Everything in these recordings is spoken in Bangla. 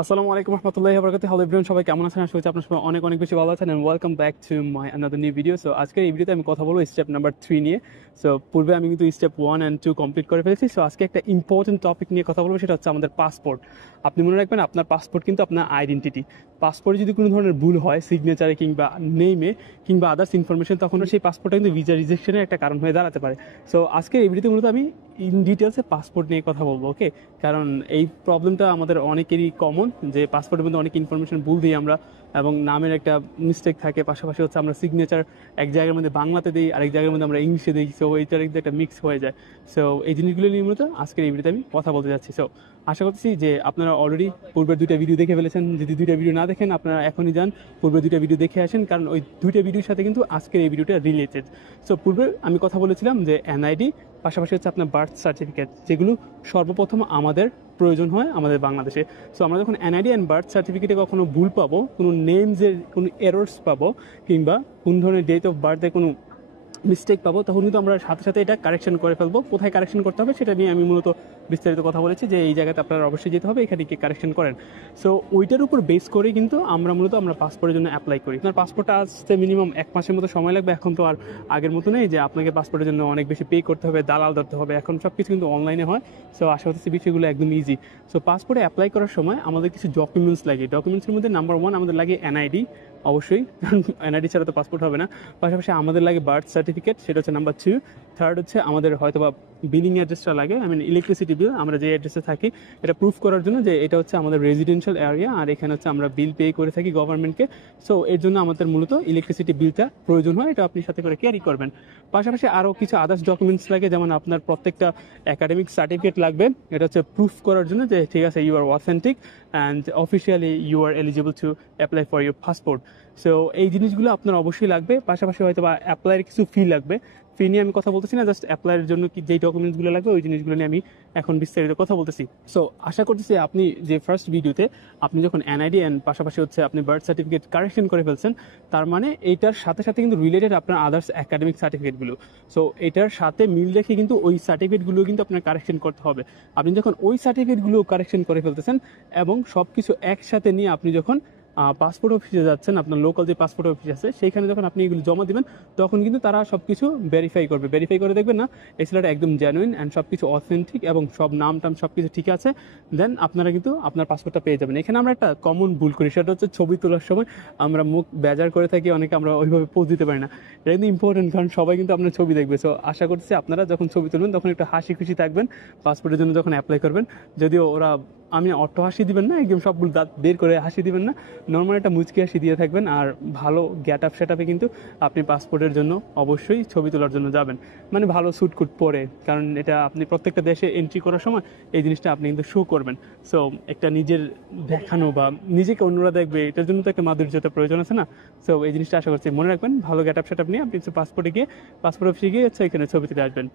আসসালামু আলাইকুম রহমতুল্লাহি ওয়া বারাকাতুহু। হ্যালো এভরিওয়ান, সবাই কেমন আছেন? আশা করছি আপনার সবাই অনেক অনেক বেশি ভালো আছেন and welcome back to my another new video. So আজকের এই ভিডিওতে আমি কথা বলবো স্টেপ নাম্বার 3 নিয়ে। সো পূর্বে আমি কিন্তু স্টেপ 1 এন্ড 2 কমপ্লিট করে ফেলেছি। সো আজকে একটা ইম্পর্টেন্ট টপিক নিয়ে কথা বলবো, সেটা হচ্ছে আমাদের পাসপোর্ট। আপনি মনে রাখবেন, আপনার পাসপোর্ট কিন্তু আপনার আইডেন্টিটি। পাসপোর্টে যদি কোনো ধরনের ভুল হয় সিগনেচারে কিংবা নেমে কিংবা আদার্স ইনফরমেশন, তখন সেই পাসপোর্টটা কিন্তু ভিসা রিজেকশনের একটা কারণ হয়ে দাঁড়াতে পারে। সো আজকে এই ভিডিওতে মূলত আমি ইন ডিটেলসে পাসপোর্ট নিয়ে কথা বলবো, ওকে? কারণ এই প্রবলেমটা আমাদের অনেকেরই কমন, যে পাসপোর্টের মধ্যে অনেক ইনফরমেশন ভুল দিই আমরা, এবং নামের একটা মিস্টেক থাকে, পাশাপাশি হচ্ছে আমরা সিগনেচার এক জায়গার মধ্যে বাংলাতে দিই, আরেক জায়গার মধ্যে আমরা ইংলিশে দিই। সো এইটার একটা মিক্স হয়ে যায়। সো এই জিনিসগুলো নিয়ে মূলত আজকের এই ভিডিওতে আমি কথা বলতে যাচ্ছি। সো আশা করছি যে আপনারা অলরেডি পূর্বের দুইটা ভিডিও দেখে ফেলেছেন। যদি দুইটা ভিডিও না দেখেন, আপনারা এখনই যান পূর্বের দুইটা ভিডিও দেখে আসেন, কারণ ওই দুইটা ভিডিওর সাথে কিন্তু আজকের এই ভিডিওটা রিলেটেড। সো পূর্বে আমি কথা বলেছিলাম যে এনআইডি, পাশাপাশি হচ্ছে আপনার বার্থ সার্টিফিকেট, যেগুলো সর্বপ্রথম আমাদের প্রয়োজন হয় আমাদের বাংলাদেশে। সো আমরা যখন এনআইডি অ্যান্ড বার্থ সার্টিফিকেটে কখনো ভুল পাবো, কোনো নেমসের কোনো এরর্স পাবো, কিংবা কোন ধরনের ডেট অফ বার্থে কোনো মিস্টেক পাবো, তখন কিন্তু আমরা সাথে সাথে এটা কারেকশন করে ফেলবো। কোথায় কারেকশন করতে হবে সেটা নিয়ে আমি মূলত বিস্তারিত কথা বলেছি, যে এই জায়গাতে আপনারা অবশ্যই যেতে হবে, এখানে গিয়ে কারেকশন করেন। সো ওইটার উপর বেস করে কিন্তু আমরা পাসপোর্টের জন্য অ্যাপ্লাই করি। আপনার পাসপোর্টটা আসতে মিনিমাম 1 মাসের মতো সময় লাগবে। এখন তো আর আগের মতো নেই যে আপনাকে পাসপোর্টের জন্য অনেক বেশি পে করতে হবে, দালাল ধরতে হবে। এখন সব কিছু কিন্তু অনলাইনে হয়। সো আশা করছি বিষয়গুলো একদম ইজি। সো পাসপোর্টে অ্যাপ্লাই করার সময় আমাদের কিছু ডকুমেন্টস লাগে। ডকুমেন্টসের মধ্যে নাম্বার 1 আমাদের লাগে এনআইডি, অবশ্যই, কারণ এনআইডি ছাড়া তো পাসপোর্ট হবে না। পাশাপাশি আমাদের লাগে বার্থ সার্টিফিকেট, সেটা হচ্ছে নাম্বার 2। থার্ড হচ্ছে আমাদের হয়তোবা বিলিং অ্যাড্রেসটা লাগে, ইলেকট্রিসিটি বিল, আমরা যে অ্যাড্রেসে থাকি, এটা প্রুফ করার জন্য যে এটা হচ্ছে আমাদের রেজিডেন্সিয়াল এরিয়া, আর এখানে হচ্ছে আমরা বিল পে করে থাকি গভর্নমেন্টকে। সো এর জন্য আমাদের মূলত ইলেকট্রিসিটি বিলটা প্রয়োজন হয়, এটা আপনি সাথে করে ক্যারি করবেন। পাশাপাশি আরও কিছু আদার্স ডকুমেন্টস লাগে, যেমন আপনার প্রত্যেকটা একাডেমিক সার্টিফিকেট লাগবে। এটা হচ্ছে প্রুফ করার জন্য যে ঠিক আছে, you are authentic and officially you are eligible to apply for your passport. So এই জিনিসগুলো আপনার অবশ্যই লাগবে। পাশাপাশি হয়তো বা অ্যাপ্লাইয়ের কিছু ফি লাগবে। ফি নিয়ে আমি কথা বলতেছি না, জাস্ট অ্যাপ্লাইয়ের জন্য কি যেই ডকুমেন্টসগুলো লাগবে ওই জিনিসগুলো নিয়ে আমি এখন বিস্তারিত কথা বলতেছি। সো আশা করতেছি আপনি যে ফার্স্ট ভিডিওতে আপনি যখন এনআইডি অ্যান্ড পাশাপাশি হচ্ছে আপনি বার্থ সার্টিফিকেট কারেকশন করে ফেলছেন, তার মানে এইটার সাথে সাথে কিন্তু রিলেটেড আপনার আদার্স একাডেমিক সার্টিফিকেটগুলো। সো এটার সাথে মিল রেখে কিন্তু ওই সার্টিফিকেটগুলো কিন্তু আপনার কারেকশন করতে হবে। আপনি যখন ওই সার্টিফিকেটগুলো কারেকশন করে ফেলতেছেন এবং সব কিছু একসাথে নিয়ে আপনি যখন পাসপোর্ট অফিসে যাচ্ছেন, আপনার লোকাল যে পাসপোর্ট অফিস আছে সেইখানে যখন আপনি এগুলো জমা দিবেন, তখন কিন্তু তারা সব কিছু ভেরিফাই করে দেখবেন না এই ছেলেটা একদম জেনুইন অ্যান্ড সব কিছু অথেন্টিক এবং সব নাম টাম সব কিছু ঠিক আছে, দেন আপনারা কিন্তু আপনার পাসপোর্টটা পেয়ে যাবেন। এখানে আমরা একটা কমন ভুল করি, সেটা হচ্ছে ছবি তোলার সময় আমরা মুখ বেজার করে থাকি, অনেকে আমরা ওইভাবে পোজ দিতে পারি না। এটা কিন্তু ইম্পর্টেন্ট, কারণ সবাই কিন্তু আপনার ছবি দেখবে। সো আশা করছি আপনারা যখন ছবি তুলবেন তখন একটু হাসি খুশি থাকবেন পাসপোর্টের জন্য যখন অ্যাপ্লাই করবেন। যদিও ওরা আমি অট্ট হাসি দিবেন না, একদম সবগুলো দাঁত বের করে হাসি দিবেন না, নর্মাল একটা মুচকি হাসি দিয়ে থাকবেন। আর ভালো গেট আপ সেট আপে কিন্তু আপনি পাসপোর্টের জন্য অবশ্যই ছবি তোলার জন্য যাবেন, ভালো স্যুট কুট পরে, কারণ এটা আপনি প্রত্যেকটা দেশে এন্ট্রি করার সময় এই জিনিসটা আপনি কিন্তু শো করবেন। সো একটা নিজের দেখানো বা নিজেকে অন্যরা দেখবে, এটার জন্য তো একটা মাধুর্যতা প্রয়োজন আছে না? সো এই জিনিসটা আশা করছি মনে রাখবেন। ভালো গেট আপ সেট আপ নিয়ে আপনি পাসপোর্ট অফিসে গিয়ে হচ্ছে এখানে ছবি তুলে আসবেন।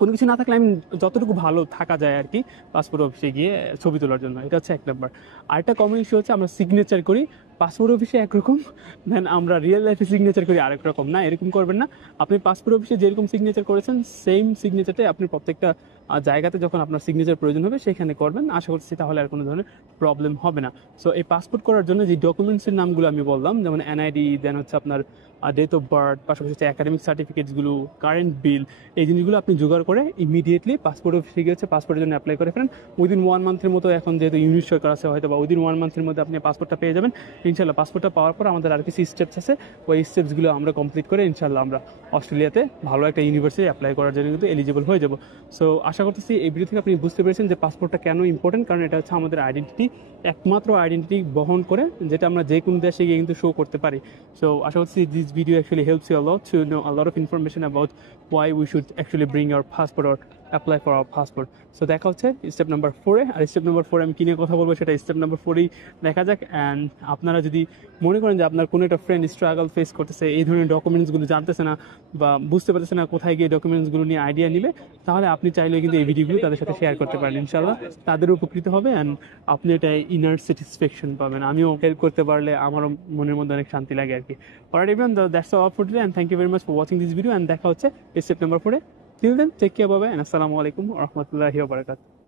কোনো কিছু না থাকলে আমি যতটুকু ভালো থাকা যায় আর কি পাসপোর্ট অফিসে গিয়ে ছবি তোলার জন্য, এটা হচ্ছে 1 নম্বর। আরেকটা কমন ইস্যু হচ্ছে আমরা সিগনেচার করি পাসপোর্ট অফিসে একরকম, দেন আমরা রিয়েল লাইফে সিগনেচার করি আরেক রকম। না, এরকম করবেন না। আপনি পাসপোর্ট অফিসে যেরকম সিগনেচার করেছেন সেম সিগনেচারটাই আপনি প্রত্যেকটা জায়গাতে যখন আপনার সিগনেচার প্রয়োজন হবে সেখানে করবেন। আশা করছি তাহলে আর কোনো ধরনের প্রবলেম হবে না। সো এই পাসপোর্ট করার জন্য যে ডকুমেন্টসের নামগুলো আমি বললাম, যেমন এনআইডি, দেন হচ্ছে আপনার ডেট অফ বার্থ, পাশাপাশি হচ্ছে একাডেমিক সার্টিফিকেটসগুলো, কারেন্ট বিল, এই জিনিসগুলো আপনি জোগাড় করে ইমিডিয়েটলি পাসপোর্ট অফিসে গিয়ে হচ্ছে পাসপোর্টের জন্য অ্যাপ্লাই করে ফেলেন। উইদিন 1 মান্থের মতো, এখন যেহেতু ইউনিট সরকার আছে, হয়তো বা উইদিন 1 মান্থের মধ্যে আপনি পাসপোর্টটা পেয়ে যাবেন ইনশাল্লাহ। পাসপোর্টটা পাওয়ার পর আমাদের আর কিছু স্টেপস আছে, ওই স্টেপসগুলো আমরা কমপ্লিট করে ইনশাল্লাহ আমরা অস্ট্রেলিয়াতে ভালো একটা ইউনিভার্সিটি অ্যাপ্লাই করার জন্য কিন্তু এলিজিবল হয়ে যাব। সো আশা করতেছি এই ভিডিও থেকে আপনি বুঝতে পেরেছেন যে পাসপোর্টটা কেন ইম্পর্টেন্ট, কারণ এটা হচ্ছে আমাদের আইডেন্টিটি, একমাত্র আইডেন্টিটি বহন করে, যেটা আমরা যে কোনো দেশে গিয়ে কিন্তু শো করতে পারি। সো আশা করছি this video actually helps you a lot to know a lot of information about why we should actually bring our passport or apply for our passport. So দেখা হচ্ছে স্টেপ নাম্বার 4-এ। আর স্টেপ নাম্বার 4 আমি কি নিয়ে কথা বলবো সেটা স্টেপ নাম্বার 4-এই দেখা যাক। অ্যান্ড আপনারা যদি মনে করেন যে আপনার কোনো একটা ফ্রেন্ড স্ট্রাগল ফেস করতেছে, এই ধরনের ডকুমেন্টসগুলো জানতেছে না বা বুঝতে পারতেছে না কোথায় গিয়ে ডকুমেন্টসগুলো নিয়ে আইডিয়া নিবে, তাহলে আপনি চাইলে কিন্তু এই ভিডিওগুলো তাদের সাথে শেয়ার করতে পারেন। ইনশাআল্লাহ তাদের উপকৃত হবে অ্যান্ড আপনি এটা ইনার স্যাটিসফ্যাকশন পাবেন। আমিও হেল্প করতে পারলে আমারও মনের মধ্যে অনেক শান্তি লাগে আর কি। Alright everyone, that's all for today and thank you very much for watching this video and দেখা হচ্ছে স্টেপ নাম্বার 4-এ। Till then take care, bye bye, and আসসালামু আলাইকুম ওয়া রাহমাতুল্লাহি ওয়া বারাকাতুহু।